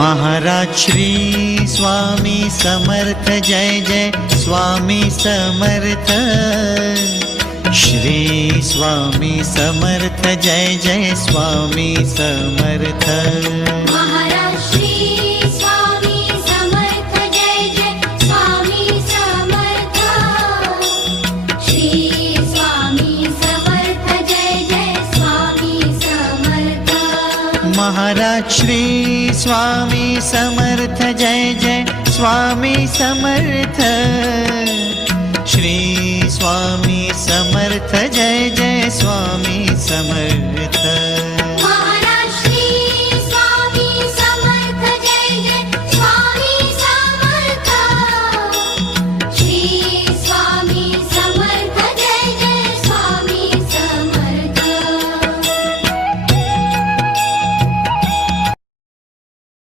Maharaj Shri Swami Samarth Jai Jai Swami Samarth. Shri Swami Samarth Jai Jai Swami Samarth. Maharaj Shri Swami Samarth Jai Jai Swami Samarth. Shri Swami Samarth Jai Jai Swami Samarth. Maharaj Shri Swami Samarth Jai Jai Swami Samarth. Shri Swami Samarth Jai Jai Swami Samarth.